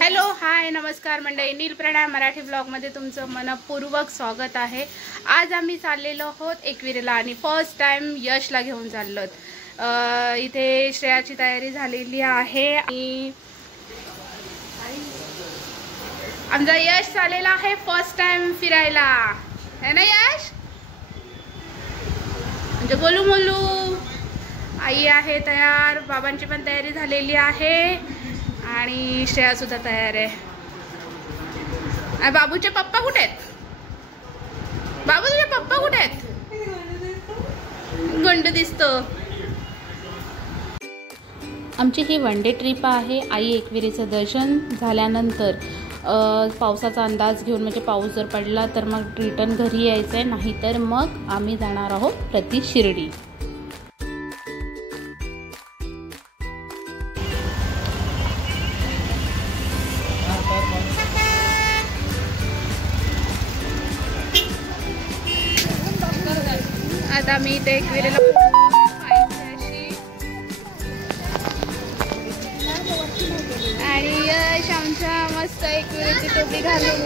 Hello hi नमस्कार मंडळी, नील प्रणय मराठी ब्लॉगमध्ये तुमचं मनपूर्वक स्वागत आहे। आज आम्ही चाललेलो आहोत एकविरेला आणि फर्स्ट टाइम यशला घेऊन चाललोत। इथे श्रेयाची तयारी झालेली आहे आणि आमचा यश चाललेला आहे फर्स्ट टाइम फिरायला, है ना यश? म्हणजे गोलू मोलू आई आहे तयार, बाबांची पण तयारी झालेली आहे आणि श्रेया सुद्धा तयार आहे। आणि बाबूचे पप्पा कुठे आहेत? बाबू तुझे पप्पा कुठे आहेत? गंड दिसतो। आमची ही वन डे ट्रिप आहे। आई एकविरेचं दर्शन झाल्यानंतर पावसाचा अंदाज घेऊन, म्हणजे पाऊस जर पडला तर मग रिटर्न घरी यायचं आहे, नाहीतर मग आम्ही जाणार आहोत प्रति शिर्डी। आता मी इथे एकविरेला आणि यश आमच्या मस्त एकविरेची टोपी घालून,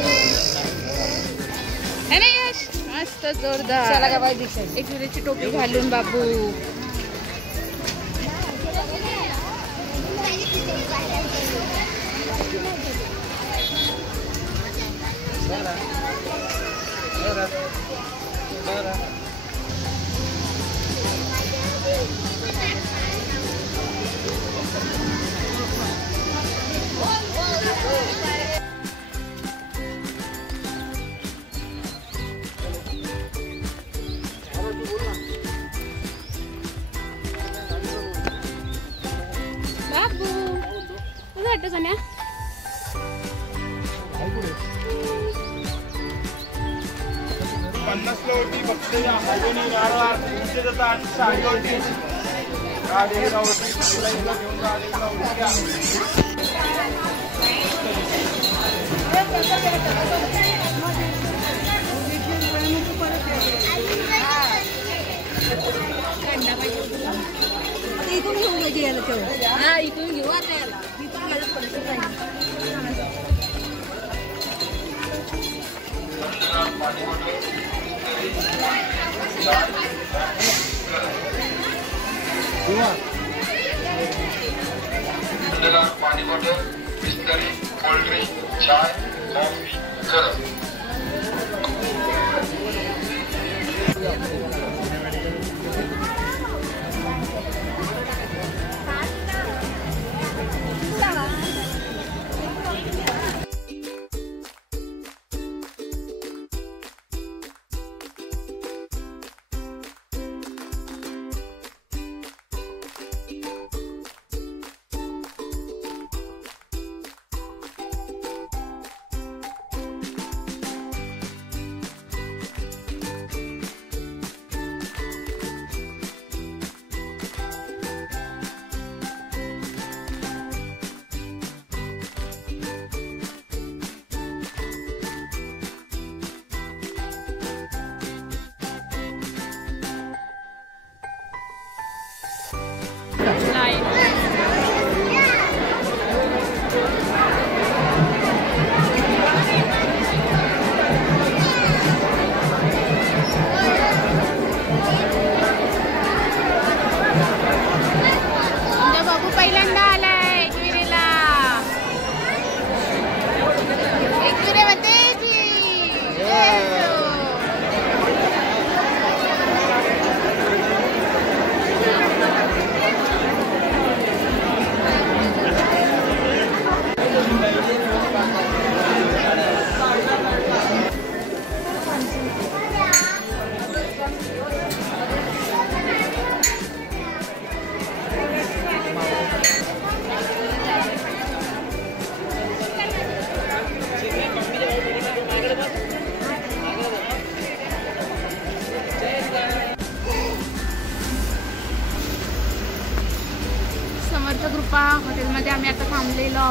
है ना यश? मस्त जोरदार एकविरेची टोपी घालून बाबू। बाबू कसं वाटतं सोन्या? इथून घेऊ आता याला पानी बॉटल, बिस्किट, कोल्ड ड्रिंक, चाय, कॉफी, गरम।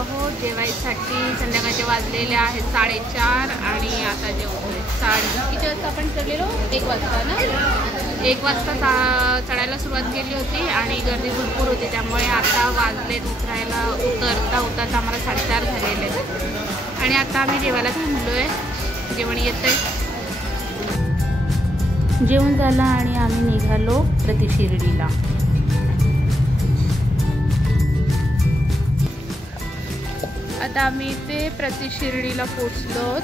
आहोत जेवायसाठी. संध्याकाळचे वाजलेले आहेत 4:30 आणि आता जेवतोय. किती वाजता आपण चढलेलो? 1 वाजता ना. 1 वाजता चढायला सुरुवात केली होती आणि गर्दी भरपूर होती, त्यामुळे आता वाजलेत उतरायला. उतरता आम्हाला 4:30 झालेले आहेत आणि आता आम्ही जेवायला थांबलो आहे. जेवण येतं आहे. जेवण झालं आणि आम्ही निघालो प्रति शिर्डीला. आता आम्ही इथे प्रति शिर्डीला पोचलो.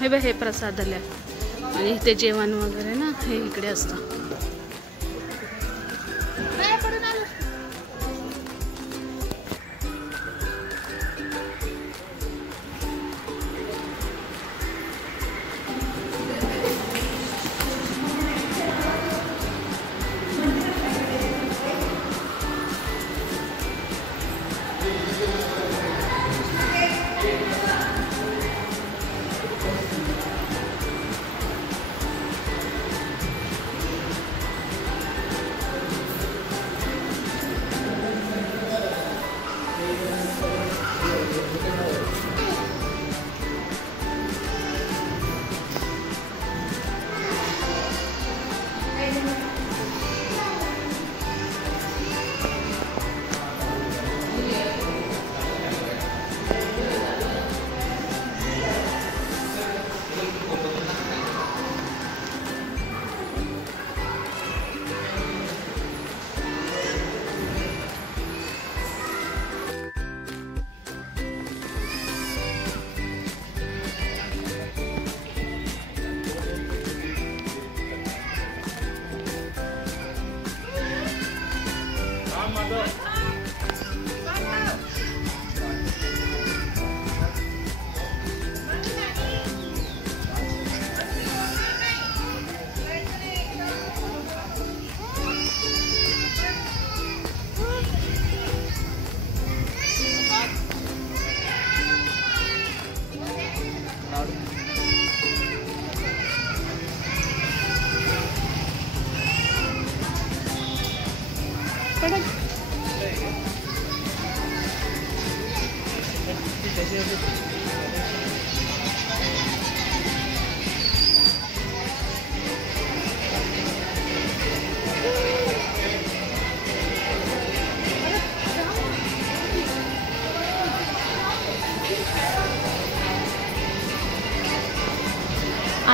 हे बघ, हे प्रसादालय आणि इथे जेवण वगैरे ना, हे इकडे असतं.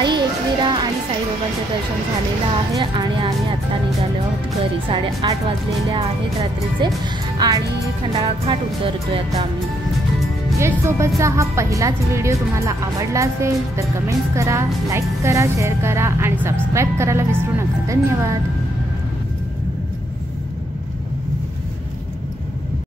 आई एकविरा आणि साईबाबांचं दर्शन झालेलं आहे आणि आम्ही आत्ता निघालो आहोत घरी. 8:30 वाजलेले आहेत रात्रीचे आणि खंडाळा घाट उतरतोय आता आम्ही. यशसोबतचा हा पहिलाच व्हिडिओ तुम्हाला आवडला असेल तर कमेंट्स करा, लाईक करा, शेअर करा आणि सबस्क्राईब करायला विसरू नका. धन्यवाद.